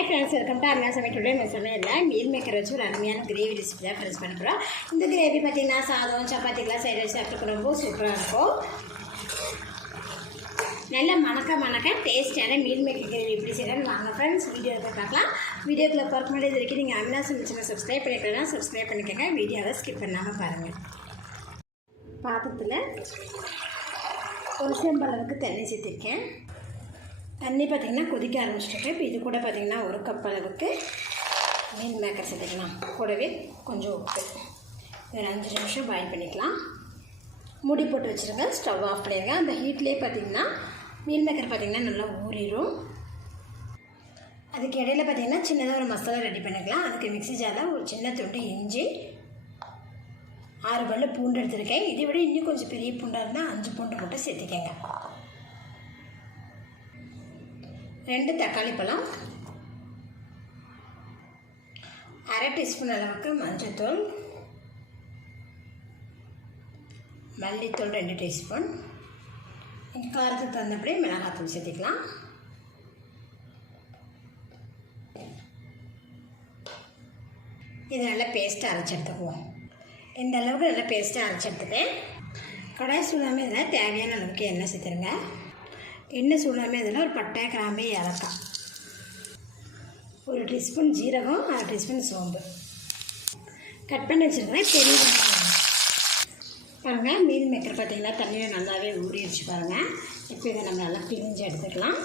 Hi friends, welcome to அண்ணா சமையல். Today நான் சமையலில் மீல் மேக்கர் வச்சு ஒரு அருமையான கிரேவி ரெசிபி தான் ஃப்ரெண்ட்ஸ் பண்ண போகிறோம். இந்த கிரேவி பார்த்திங்கன்னா சாதம் சப்பாத்திக்கெலாம் சைடு வச்சு சாப்பிட்டு ரொம்ப சூப்பராக இருக்கும். நல்ல மணக்க டேஸ்டியான மீல் மேக்கர் கிரேவி எப்படி செய்யலாம்னு வாங்க ஃப்ரெண்ட்ஸ் வீடியோவை பார்க்கலாம். வீடியோக்குள்ளே பார்க்க முடியாது வரைக்கும் நீங்கள் அண்ணா சமைச்சு சப்ஸ்கிரைப் பண்ணிக்கலாம். சப்ஸ்கிரைப் பண்ணிக்கோங்க. வீடியோவை ஸ்கிப் பண்ணாமல் பாருங்கள். பாத்திரத்தில் ஒரு செம்பு அளவுக்கு தண்ணி சேர்த்திருக்கேன். தண்ணி பார்த்திங்கன்னா கொதிக்க ஆரம்பிச்சிட்டு இப்போ இது கூட பார்த்திங்கன்னா ஒரு கப் அளவுக்கு மீல் மேக்கர் சேர்த்துக்கலாம். கூடவே கொஞ்சம் உப்பு. ஒரு 5 நிமிஷம் பாயில் பண்ணிக்கலாம். மூடி போட்டு வச்சுருங்க. ஸ்டவ் ஆஃப் பண்ணிடுங்க. அந்த ஹீட்லேயே பார்த்திங்கன்னா மீல் மேக்கர் பார்த்திங்கன்னா நல்லா ஊறிடும். அதுக்கு இடையில பார்த்திங்கன்னா சின்னதாக ஒரு மசாலா ரெடி பண்ணிக்கலாம். அதுக்கு மிக்ஸி ஜாரில் ஒரு சின்ன துண்டு இஞ்சி, 6 பல்லு பூண்டு எடுத்துருக்கேன். இதை விட இன்னும் கொஞ்சம் பெரிய பூண்டாக இருந்தால் 5 பூண்டு மட்டும் சேர்த்துக்கங்க. 2 தக்காளி பழம், 1/2 டீஸ்பூன் அளவுக்கு மஞ்சள்தூள், மல்லித்தூள் 2 டீஸ்பூன், காரத்துக்கு தகுந்தபடி மிளகாத்தூள் சேர்த்துக்கலாம். இது நல்லா பேஸ்ட்டாக அரைச்சி எடுத்துக்குவோம். இந்த அளவுக்கு நல்லா பேஸ்ட்டாக அரைச்சி எடுத்துட்டேன். கடாய் சூடாமல் இதில் தேவையான அளவுக்கு எண்ணெய் சேர்த்துருங்க. எண்ணெய் சூடாமல் இதில் ஒரு பட்டை, கிராம்பு, ஏலக்காய், 1 டீஸ்பூன் ஜீரகம், 1/2 டீஸ்பூன் சோம்பு கட் பண்ணி வச்சுருக்கேன். பெரிய பாருங்கள், மீல் மேக்கர் பார்த்திங்கன்னா தண்ணியில் நல்லாவே ஊறிடுச்சு பாருங்கள். இப்போ இதை நம்ம நல்லா பிழிஞ்சு எடுத்துக்கலாம்.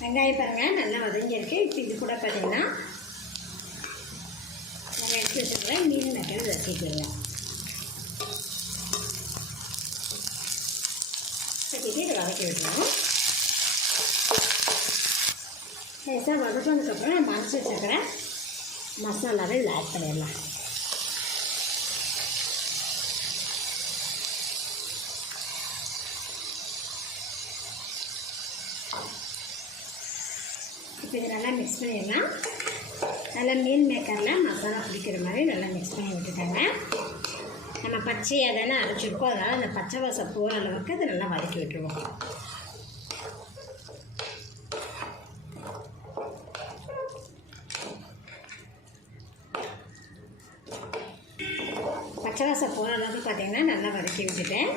வெங்காயம் பாருங்கள் நல்லா வதங்கியிருக்கு. இப்போ இது கூட பார்த்திங்கன்னா நம்ம எடுத்து வச்சுருக்கேன் மீல் மேக்கர் வச்சுக்கலாம். இதை வதக்கி விட்டுருவோம். லேசாக வதக்கினதுக்கப்புறம் நம்ம அரைச்சி வச்சுருக்கிற மசாலாவை இதில் ஆட் பண்ணிடலாம். இப்போ இதை நல்லா மிக்ஸ் பண்ணிடலாம். நல்லா மீல் மேக்கரில் மசாலா பிடிக்கிற மாதிரி நல்லா மிக்ஸ் பண்ணி விட்டுட்டாங்க. நம்ம பச்சையாக தானே அரைச்சிருக்கோம், அதனால் அந்த பச்சை வாசம் போகிற அளவுக்கு அதை நல்லா வதக்கி விட்டுருவோம். பச்சை வாசம் போகிற அளவுக்கு பார்த்திங்கன்னா நல்லா வதக்கி விட்டுட்டேன்.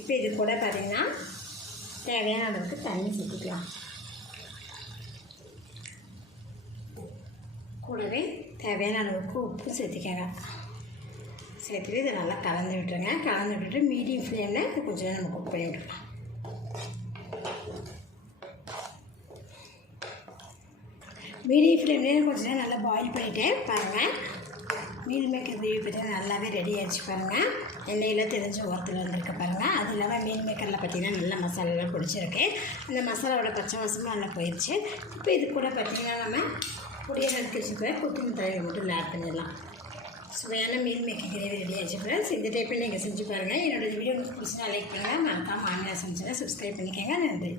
இப்போ இது கூட பார்த்திங்கன்னா தேவையான அளவுக்கு தண்ணி சேர்த்துக்கலாம். கூடவே தேவையான அளவுக்கு உப்பு சேர்த்துக்கங்க. சேர்த்துட்டு இதை நல்லா கலந்து விட்டுருங்க. கலந்து விட்டுட்டு மீடியம் ஃப்ளேமில் இது கொஞ்சம் நேரம் நம்ம குக் பண்ணி விட்டுருலாம். மீடியம் ஃப்ளேம்லேயே கொஞ்சம் நேரம் நல்லா பாயில் பண்ணிவிட்டு பாருங்கள். மீல் மேக்கர் கிரேவி பார்த்திங்கன்னா நல்லாவே ரெடி ஆகிடுச்சு பாருங்கள். எண்ணெயில் தெரிஞ்ச ஓரத்தில் வந்துருக்க பாருங்கள். அது இல்லாமல் மீல் மேக்கரில் பார்த்திங்கன்னா நல்ல மசாலாலாம் பிடிச்சிருக்கு. அந்த மசாலாவோட பச்சை வாசமும் நல்லா போயிடுச்சு. இப்போ இது கூட பார்த்திங்கன்னா நம்ம பொடியை நறுக்கி வச்சுக்கிற கொத்தமல்லி தழையை மட்டும் ஆட் பண்ணிடலாம். சுவையான மீல் மேக்கர் கிரேவி ரெடி ஆகிடுச்சு ஃப்ரெண்ட்ஸ். இந்த டைப்பில் நீங்கள் செஞ்சு பாருங்கள். என்னோடய வீடியோ உங்களுக்கு பிடிச்சினா லைக் பண்ணுங்கள். மறக்காம ஆன்லைன் செஞ்சுன்னா சப்ஸ்கிரைப் பண்ணிக்கோங்க. நன்றி.